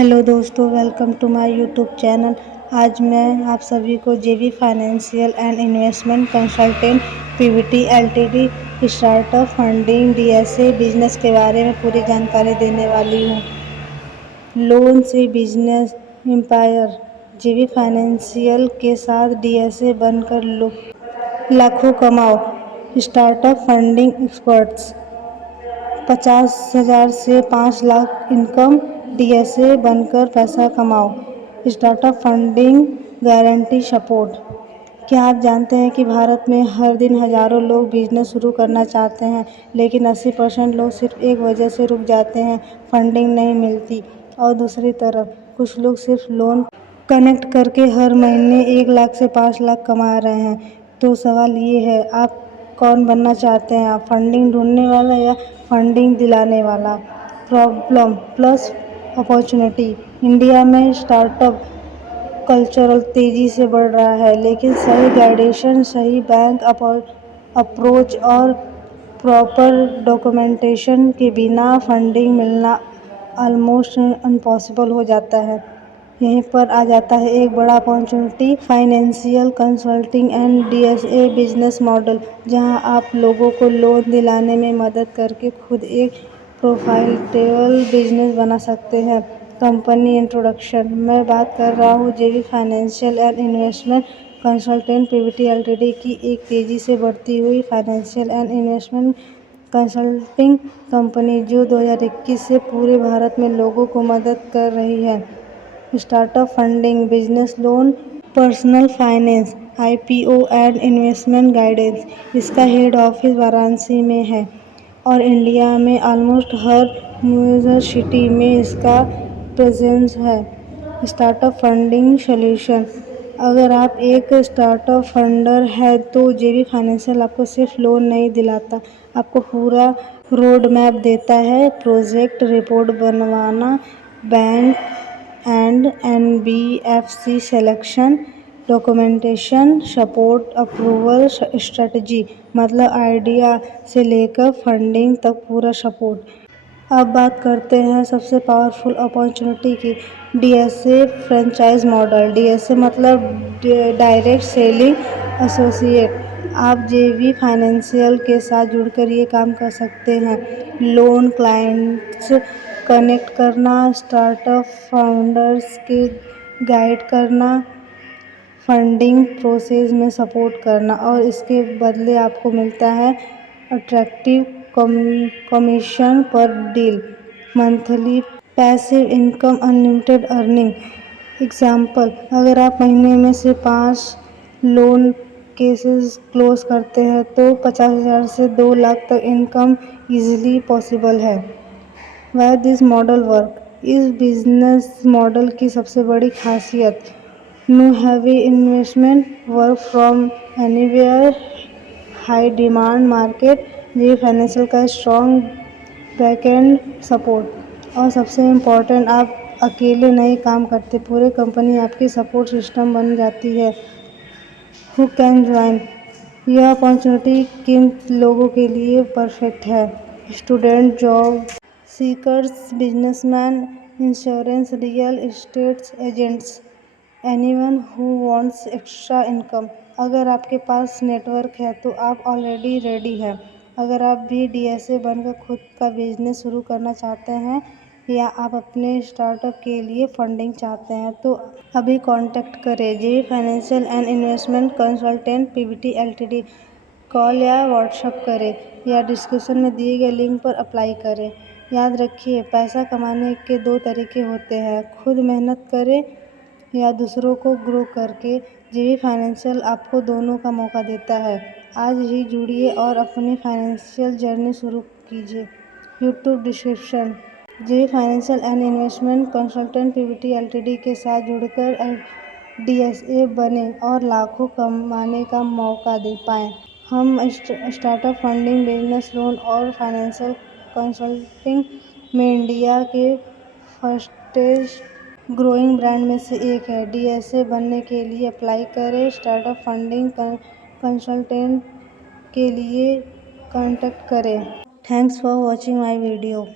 Hello दोस्तों, welcome to my YouTube channel. आज मैं आप सभी को JV financial and investment consultant PVT LTD startup funding DSA business के बारे में पूरी जानकारी देने वाली हूँ। लोन से बिजनेस एम्पायर जेवी फाइनेंशियल के साथ डीएसए बनकर लाखों कमाओ। स्टार्टअप फंडिंग एक्सपर्ट्स 50,000 से 5 लाख इनकम, डीएसए बनकर पैसा कमाओ। Startup funding guarantee support. क्या आप जानते हैं कि भारत में हर दिन हजारों लोग बिजनेस शुरू करना चाहते हैं, लेकिन 80% लोग सिर्फ एक वजह से रुक जाते हैं, फंडिंग नहीं मिलती। और दूसरी तरफ कुछ लोग सिर्फ लोन कनेक्ट करके हर महीने 1 लाख से 5 लाख कमा रहे हैं। तो सवाल ये है, आप कौन बनना चाहते हैं? आप फंडिंग ढूंढने वाला या फंडिंग दिलाने वाला? Problem plus opportunity. इंडिया में स्टार्टअप कल्चर तेजी से बढ़ रहा है, लेकिन सही गाइडेंस, सही बैंक अप्रोच और प्रॉपर डॉक्यूमेंटेशन के बिना फंडिंग मिलना ऑलमोस्ट इम्पॉसिबल हो जाता है। यहीं पर आ जाता है एक बड़ा opportunity, financial consulting and DSA business model, जहां आप लोगों को लोन दिलाने में मदद करके खुद एक प्रॉफिटेबल बिजनेस बना सकते हैं। Company introduction. मैं बात कर रहा हूँ जेवी financial and investment consultant PVT LTD की, एक तेजी से बढ़ती हुई financial and investment consulting company जो 2021 से पूरे भारत में लोगों को मदद कर रही है। Startup funding, business loan, personal finance, IPO and investment guidance. इसका हेड ऑफिस वाराणसी में है और इंडिया में ऑलमोस्ट हर मेजर सिटी में इसका प्रेजेंस है। Startup funding solution. अगर आप एक स्टार्टअप फंडर है तो जेवी फाइनेंशियल आपको सिर्फ लोन नहीं दिलाता, आपको पूरा रोड मैप देता है। प्रोजेक्ट रिपोर्ट बनवाना, bank and NBFC selection, documentation support, approval strategy, मतलब आइडिया से लेकर फंडिंग तक पूरा सपोर्ट। अब बात करते हैं सबसे पावरफुल अपॉर्चुनिटी की, डीएसए फ्रेंचाइज मॉडल। डीएसए मतलब डायरेक्ट सेलिंग एसोसिएट। आप जेवी फाइनेंशियल के साथ जुड़कर ये काम कर सकते हैं। लोन क्लाइंट्स कनेक्ट करना, स्टार्टअप फाउंडर्स के गाइड करना, फंडिंग प्रोसेस में सपोर्ट करना, और इसके बदले आपको मिलता है अट्रैक्टिव कमीशन पर deal, monthly passive income, unlimited earning. Example, अगर आप महीने में से 5 लोन केसेस क्लोज करते हैं तो 50,000 से 2 लाख तक इनकम इजीली पॉसिबल है। Why this model work. इस बिजनेस मॉडल की सबसे बड़ी खासियत, know heavy investment, work from anywhere, high demand market, जेवी फाइनेंशियल का स्ट्रॉन्ग बैकएंड सपोर्ट, और सबसे इम्पोर्टेंट, आप अकेले नहीं काम करते, पूरे कंपनी आपकी सपोर्ट सिस्टम बन जाती है। Who can join. यह अपॉर्चुनिटी किन लोगों के लिए परफेक्ट है? Student, job seekers, businessman, insurance, real estate agents, anyone who wants extra income. अगर आपके पास नेटवर्क है तो आप ऑलरेडी रेडी हैं। अगर आप भी डीएसए बनकर खुद का बिजनेस शुरू करना चाहते हैं या आप अपने स्टार्टअप के लिए फंडिंग चाहते हैं तो अभी कांटेक्ट करें जेवी financial and investment consultant PVT LTD. Call या व्हाट्सएप करें या डिस्क्रिप्शन में दिए गए लिंक पर अप्लाई करें। याद रखिए, पैसा कमाने के 2 तरीके होते हैं, खुद मेहनत करें या दूसरों को ग्रो करके। जेवी फाइनेंशियल आपको दोनों का मौका देता है। आज ही जुड़िए और अपनी फाइनेंशियल जर्नी शुरू कीजिए। YouTube description. JV financial and investment consultant PVT LTD के साथ जुड़कर डीएसए बने और लाखों कमाने का मौका दे पाएं। हम स्टार्टअप फंडिंग, बिजनेस लोन और फाइनेंशियल कंसल्टिंग में इंडिया के फर्स्टेस्ट ग्रोइंग ब्रांड में से एक है। डीएसए बनने के लिए अप्लाई करें। स्टार्टअप फंडिंग कंसल्टेंट के लिए कांटेक्ट करें। Thanks for watching my video.